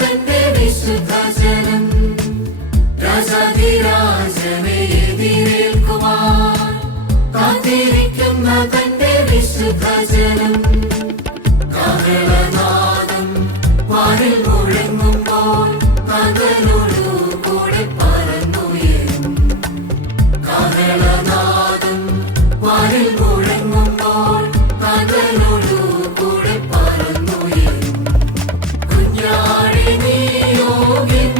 തന്റെ വിശുദ്ധജനം രാജാധിരാജനെ എതിരേൽക്കുവാൻ കാത്തിരിക്കുന്ന തന്റെ വിശുദ്ധജനം കാഹളനാദം വാനിൽ മുഴങ്ങുമ്പോൾ കാതലോടു കൂടെ പറന്നുയരും. കാഹളനാദം വാനിൽ മുഴങ്ങുമ്പോൾ കാതലോടു കൂടെ പറന്നുയരും. കുഞ്ഞാടേ നീ യോഗ്യൻ,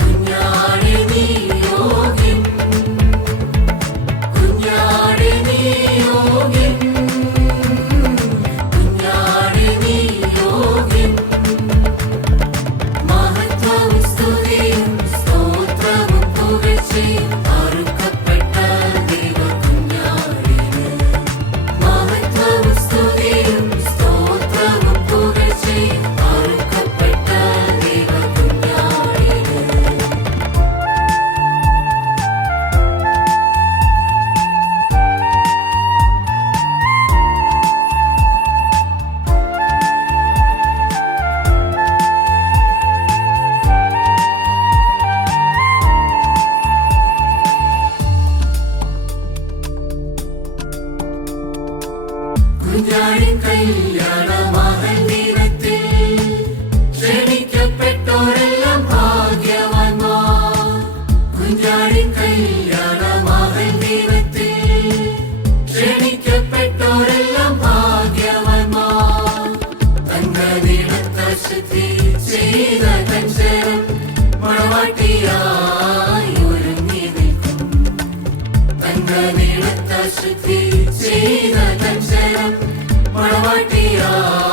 കുഞ്ഞാടേ നീ യോഗ്യൻ, കുഞ്ഞാടേ നീ യോഗ്യൻ, കുഞ്ഞാടേ നീ യോഗ്യൻ. മഹത്വവും സ്തുതിയും സ്തോത്രവും പുകഴ്ചയും അറുക്കപ്പെട്ട ദൈവകുഞ്ഞാടിന്. മഹത്വവും സ്തുതിയും സ്തോത്രവും പുകഴ്ചയും അറുക്കപ്പെട്ട ദൈവകുഞ്ഞാടിന്. കുഞ്ഞാടിൻ കല്യാണ മഹൽദിനത്തിൽ ക്ഷണിക്കപ്പെട്ടോരെല്ലാം ഭാഗ്യവാന്മാർ. കുഞ്ഞാടിൻ കല്യാണ മഹൽദിനത്തിൽ ക്ഷണിക്കപ്പെട്ടോരെല്ലാം ഭാഗ്യവാന്മാർ. തങ്കനിടത്ത ശുദ്ധി ചെയ്ത കഞ്ചരം മണവാട്ടിയായി ഒരുങ്ങി നിൽക്കും. തങ്കനിടത്ത ശുദ്ധി ചെയ്ത കഞ്ചരം മണവാട്ടിയായി